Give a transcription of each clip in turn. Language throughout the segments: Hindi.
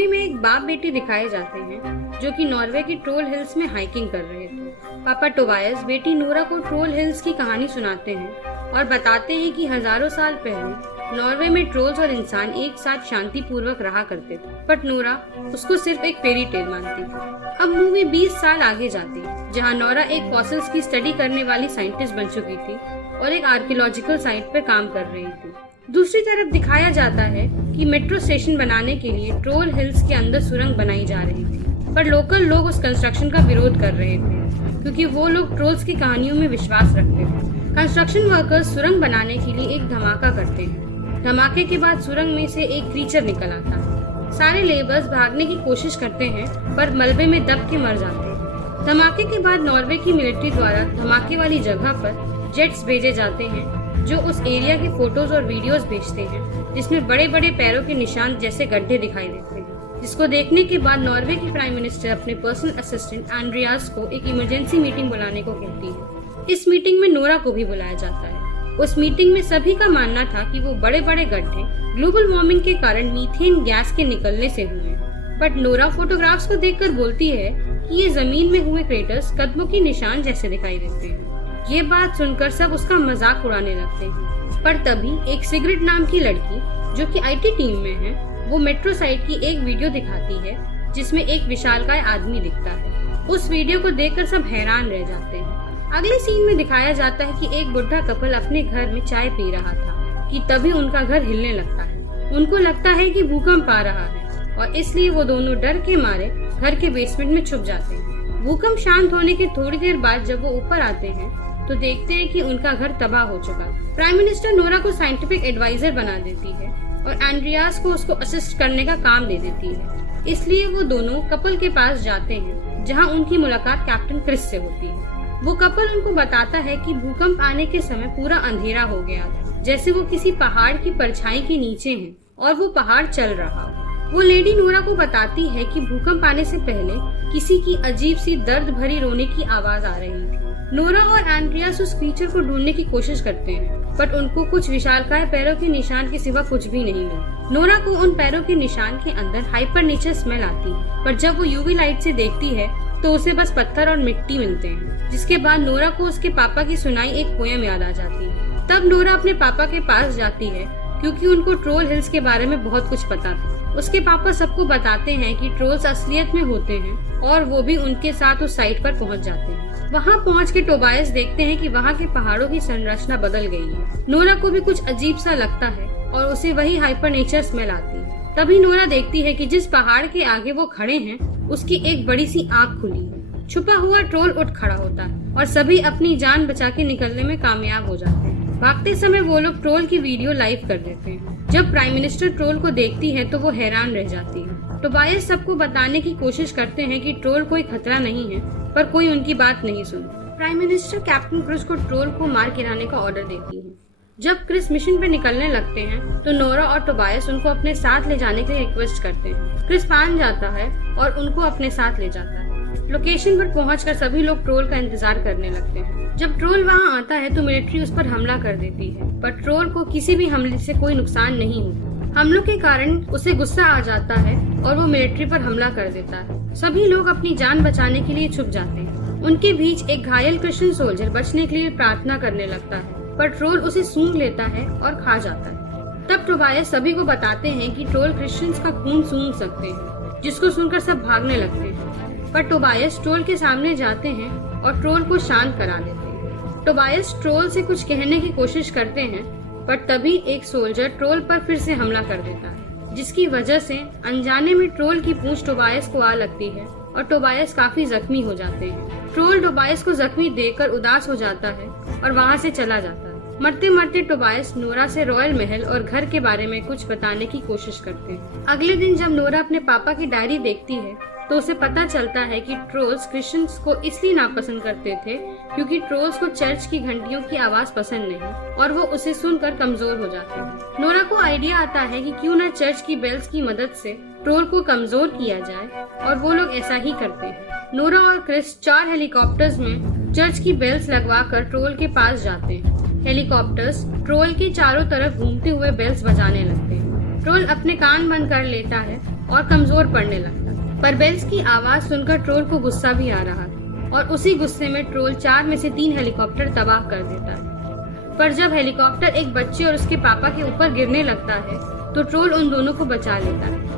मूवी में एक बाप बेटी दिखाए जाते हैं जो कि नॉर्वे के ट्रोल हिल्स में हाइकिंग कर रहे थे। पापा टोबायस बेटी नोरा को ट्रोल हिल्स की कहानी सुनाते हैं और बताते हैं कि हजारों साल पहले नॉर्वे में ट्रोल्स और इंसान एक साथ शांति पूर्वक रहा करते थे, बट नोरा उसको सिर्फ एक फेरी टेल मानती थी। अब मूवी 20 साल आगे जाती है, जहाँ नोरा एक फॉसिल्स की स्टडी करने वाली साइंटिस्ट बन चुकी थी और एक आर्कियोलॉजिकल साइट पर काम कर रही थी। दूसरी तरफ दिखाया जाता है कि मेट्रो स्टेशन बनाने के लिए ट्रोल हिल्स के अंदर सुरंग बनाई जा रही थी, पर लोकल लोग उस कंस्ट्रक्शन का विरोध कर रहे थे क्योंकि वो लोग ट्रोल्स की कहानियों में विश्वास रखते थे। कंस्ट्रक्शन वर्कर्स सुरंग बनाने के लिए एक धमाका करते हैं। धमाके के बाद सुरंग में से एक क्रीचर निकल आता है। सारे लेबर्स भागने की कोशिश करते हैं पर मलबे में दब के मर जाते हैं। धमाके के बाद नॉर्वे की मिलिट्री द्वारा धमाके वाली जगह पर जेट्स भेजे जाते हैं जो उस एरिया के फोटोज और वीडियोस भेजते हैं जिसमें बड़े बड़े पैरों के निशान जैसे गड्ढे दिखाई देते हैं, जिसको देखने के बाद नॉर्वे की प्राइम मिनिस्टर अपने पर्सनल असिस्टेंट एंड्रियास को एक इमरजेंसी मीटिंग बुलाने को कहती है। इस मीटिंग में नोरा को भी बुलाया जाता है। उस मीटिंग में सभी का मानना था कि वो बड़े बड़े गड्ढे ग्लोबल वार्मिंग के कारण मीथेन गैस के निकलने से हुए, बट नोरा फोटोग्राफ्स को देखकर बोलती है कि ये जमीन में हुए क्रेटर्स कदमों के निशान जैसे दिखाई देते हैं। ये बात सुनकर सब उसका मजाक उड़ाने लगते हैं, पर तभी एक सिगरेट नाम की लड़की जो कि IT टीम में है, वो मेट्रो साइट की एक वीडियो दिखाती है जिसमें एक विशालकाय आदमी दिखता है। उस वीडियो को देखकर सब हैरान रह जाते हैं। अगले सीन में दिखाया जाता है कि एक बुढ़ा कपल अपने घर में चाय पी रहा था कि तभी उनका घर हिलने लगता है। उनको लगता है कि भूकंप आ रहा है और इसलिए वो दोनों डर के मारे घर के बेसमेंट में छुप जाते हैं। भूकंप शांत होने के थोड़ी देर बाद जब वो ऊपर आते हैं तो देखते हैं कि उनका घर तबाह हो चुका है। प्राइम मिनिस्टर नोरा को साइंटिफिक एडवाइजर बना देती है और एंड्रियास को उसको असिस्ट करने का काम दे देती है। इसलिए वो दोनों कपल के पास जाते हैं जहां उनकी मुलाकात कैप्टन क्रिस से होती है। वो कपल उनको बताता है कि भूकंप आने के समय पूरा अंधेरा हो गया था, जैसे वो किसी पहाड़ की परछाई के नीचे हैं और वो पहाड़ चल रहा हो। वो लेडी नोरा को बताती है कि भूकंप आने से पहले किसी की अजीब सी दर्द भरी रोने की आवाज आ रही थी। नोरा और एंड्रियास उस क्रीचर को ढूंढने की कोशिश करते हैं, बट उनको कुछ विशालकाय पैरों के निशान के सिवा कुछ भी नहीं मिलता। नोरा को उन पैरों के निशान के अंदर हाइपर नेचर स्मेल आती है, पर जब वो UV लाइट से देखती है तो उसे बस पत्थर और मिट्टी मिलते हैं। जिसके बाद नोरा को उसके पापा की सुनाई एक पोयम याद आ जाती है। तब नोरा अपने पापा के पास जाती है क्योंकि उनको ट्रोल हिल्स के बारे में बहुत कुछ पता था। उसके पापा सबको बताते हैं कि ट्रोल्स असलियत में होते हैं और वो भी उनके साथ उस साइट पर पहुंच जाते हैं। वहां पहुंच के टोबायस देखते हैं कि वहां के पहाड़ों की संरचना बदल गई है। नोरा को भी कुछ अजीब सा लगता है और उसे वही हाइपर नेचर स्मेल आती है। तभी नोरा देखती है कि जिस पहाड़ के आगे वो खड़े हैं उसकी एक बड़ी सी आँख खुली है। छुपा हुआ ट्रोल उठ खड़ा होता है और सभी अपनी जान बचा के निकलने में कामयाब हो जाते हैं। भागते समय वो लोग ट्रोल की वीडियो लाइव कर देते हैं। जब प्राइम मिनिस्टर ट्रोल को देखती है तो वो हैरान रह जाती है। टोबायस सबको बताने की कोशिश करते हैं कि ट्रोल कोई खतरा नहीं है, पर कोई उनकी बात नहीं सुनता। प्राइम मिनिस्टर कैप्टन क्रिस को ट्रोल को मार गिराने का ऑर्डर देती है। जब क्रिस मिशन पे निकलने लगते हैं तो नोरा और टोबायस उनको अपने साथ ले जाने के लिए रिक्वेस्ट करते हैं। क्रिस मान जाता है और उनको अपने साथ ले जाता है। लोकेशन पर पहुंचकर सभी लोग ट्रोल का इंतजार करने लगते हैं। जब ट्रोल वहां आता है तो मिलिट्री उस पर हमला कर देती है, पर ट्रोल को किसी भी हमले से कोई नुकसान नहीं होता। हमलों के कारण उसे गुस्सा आ जाता है और वो मिलिट्री पर हमला कर देता है। सभी लोग अपनी जान बचाने के लिए छुप जाते हैं। उनके बीच एक घायल क्रिश्चियन सोल्जर बचने के लिए प्रार्थना करने लगता है, पर ट्रोल उसे सूंघ लेता है और खा जाता है। तब टोबायस सभी को बताते हैं कि ट्रोल क्रिश्चियंस का खून सूंघ सकते हैं, जिसको सुनकर सब भागने लगते हैं। पर टोबायस ट्रोल के सामने जाते हैं और ट्रोल को शांत करा देते हैं। टोबायस ट्रोल से कुछ कहने की कोशिश करते हैं, पर तभी एक सोल्जर ट्रोल पर फिर से हमला कर देता है, जिसकी वजह से अनजाने में ट्रोल की पूंछ टोबायस को आ लगती है और टोबायस काफी जख्मी हो जाते हैं। ट्रोल टोबायस को जख्मी देखकर उदास हो जाता है और वहाँ से चला जाता है। मरते मरते टोबायस नोरा से रॉयल महल और घर के बारे में कुछ बताने की कोशिश करते हैं। अगले दिन जब नोरा अपने पापा की डायरी देखती है तो उसे पता चलता है कि ट्रोल्स क्रिश्चियंस को इसलिए नापसंद करते थे क्योंकि ट्रोल्स को चर्च की घंटियों की आवाज पसंद नहीं और वो उसे सुनकर कमजोर हो जाते हैं। नोरा को आइडिया आता है कि क्यों न चर्च की बेल्स की मदद से ट्रोल को कमजोर किया जाए और वो लोग ऐसा ही करते हैं। नोरा और क्रिस 4 हेलीकॉप्टर्स में चर्च की बेल्स लगवाकर ट्रोल के पास जाते हैं। हेलीकॉप्टर्स ट्रोल के चारों तरफ घूमते हुए बेल्स बजाने लगते हैं। ट्रोल अपने कान बंद कर लेता है और कमजोर पड़ने लगता। पर बेल्स की आवाज सुनकर ट्रोल को गुस्सा भी आ रहा था और उसी गुस्से में ट्रोल 4 में से 3 हेलीकॉप्टर तबाह कर देता है। पर जब हेलीकॉप्टर एक बच्चे और उसके पापा के ऊपर गिरने लगता है तो ट्रोल उन दोनों को बचा लेता है।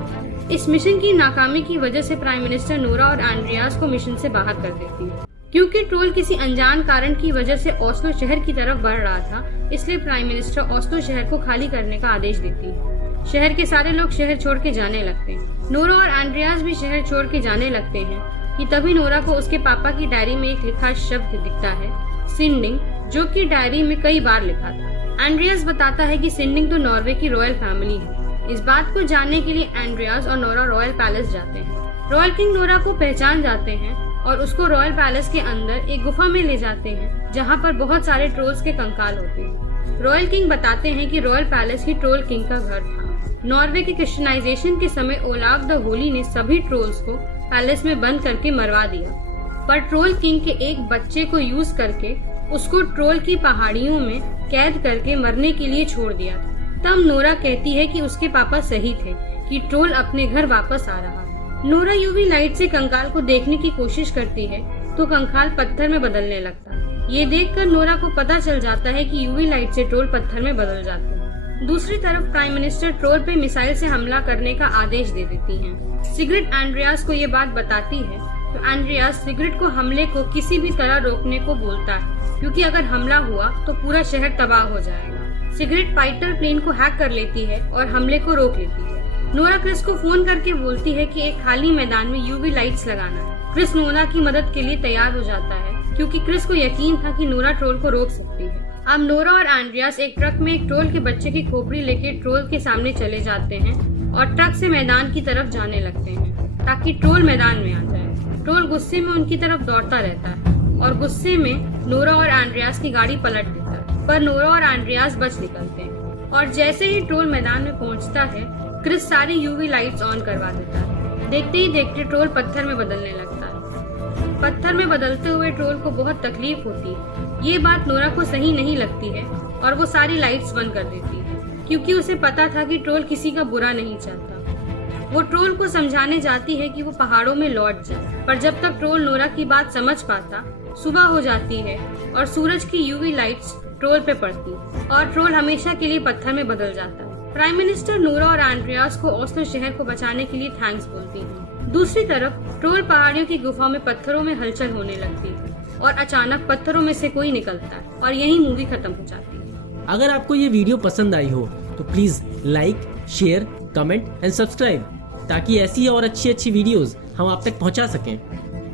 इस मिशन की नाकामी की वजह से प्राइम मिनिस्टर नोरा और एंड्रियास को मिशन से बाहर कर देती है। क्योंकि ट्रोल किसी अनजान कारण की वजह से ओस्लो शहर की तरफ बढ़ रहा था, इसलिए प्राइम मिनिस्टर ओस्लो शहर को खाली करने का आदेश देती है। शहर के सारे लोग शहर छोड़ के जाने लगते हैं। नोरा और एंड्रियास भी शहर छोड़ के जाने लगते हैं कि तभी नोरा को उसके पापा की डायरी में एक लिखा शब्द दिखता है, सिंडिंग, जो कि डायरी में कई बार लिखा था। एंड्रियास बताता है कि सिंडिंग तो नॉर्वे की रॉयल फैमिली है। इस बात को जानने के लिए एंड्रियास और नोरा रॉयल पैलेस जाते हैं। रॉयल किंग नोरा को पहचान जाते हैं और उसको रॉयल पैलेस के अंदर एक गुफा में ले जाते हैं जहाँ पर बहुत सारे ट्रोल्स के कंकाल होते हैं। रॉयल किंग बताते हैं कि रॉयल पैलेस ही ट्रोल किंग का घर था। नॉर्वे के क्रिश्चियनाइजेशन के समय ओलाफ द होली ने सभी ट्रोल्स को पैलेस में बंद करके मरवा दिया, पर ट्रोल किंग के एक बच्चे को यूज करके उसको ट्रोल की पहाड़ियों में कैद करके मरने के लिए छोड़ दिया। तब नोरा कहती है कि उसके पापा सही थे कि ट्रोल अपने घर वापस आ रहा है। नोरा यूवी लाइट से कंकाल को देखने की कोशिश करती है तो कंकाल पत्थर में बदलने लगता है। ये देखकर नोरा को पता चल जाता है कि यूवी लाइट से ट्रोल पत्थर में बदल जाते हैं। दूसरी तरफ प्राइम मिनिस्टर ट्रोल पे मिसाइल से हमला करने का आदेश दे देती हैं। सिग्रिड एंड्रियास को ये बात बताती है तो एंड्रियास सिग्रिड को हमले को किसी भी तरह रोकने को बोलता है, क्योंकि अगर हमला हुआ तो पूरा शहर तबाह हो जाएगा। सिग्रिड फाइटर प्लेन को हैक कर लेती है और हमले को रोक लेती है। नोरा क्रिस को फोन करके बोलती है कि एक खाली मैदान में यूवी लाइट्स लगाना है। क्रिस नोरा की मदद के लिए तैयार हो जाता है क्योंकि क्रिस को यकीन था कि नोरा ट्रोल को रोक सकती है। अब नोरा और एंड्रियास एक ट्रक में एक ट्रोल के बच्चे की खोपड़ी लेके ट्रोल के सामने चले जाते हैं और ट्रक से मैदान की तरफ जाने लगते हैं ताकि ट्रोल मैदान में आ जाए। ट्रोल गुस्से में उनकी तरफ दौड़ता रहता है और गुस्से में नोरा और एंड्रियास की गाड़ी पलट देता है, पर नोरा और एंड्रियास बच निकलते हैं। और जैसे ही ट्रोल मैदान में पहुंचता है, क्रिस सारी यूवी लाइट्स ऑन करवा देता है। देखते ही देखते ट्रोल पत्थर में बदलने लगता है। पत्थर में बदलते हुए ट्रोल को बहुत तकलीफ होती है। ये बात नोरा को सही नहीं लगती है और वो सारी लाइट्स बंद कर देती है, क्योंकि उसे पता था कि ट्रोल किसी का बुरा नहीं चाहता। वो ट्रोल को समझाने जाती है कि वो पहाड़ों में लौट जाए, पर जब तक ट्रोल नोरा की बात समझ पाता, सुबह हो जाती है और सूरज की यूवी लाइट्स ट्रोल पे पड़ती और ट्रोल हमेशा के लिए पत्थर में बदल जाता है। प्राइम मिनिस्टर नोरा और एंड्रियास को ओस्लो शहर को बचाने के लिए थैंक्स बोलती हैं। दूसरी तरफ ट्रोल पहाड़ियों की गुफा में पत्थरों में हलचल होने लगती है और अचानक पत्थरों में से कोई निकलता है और यही मूवी खत्म हो जाती है। अगर आपको ये वीडियो पसंद आई हो तो please like, share, comment and subscribe, ताकि ऐसी और अच्छी वीडियोस हम आप तक पहुंचा सकें।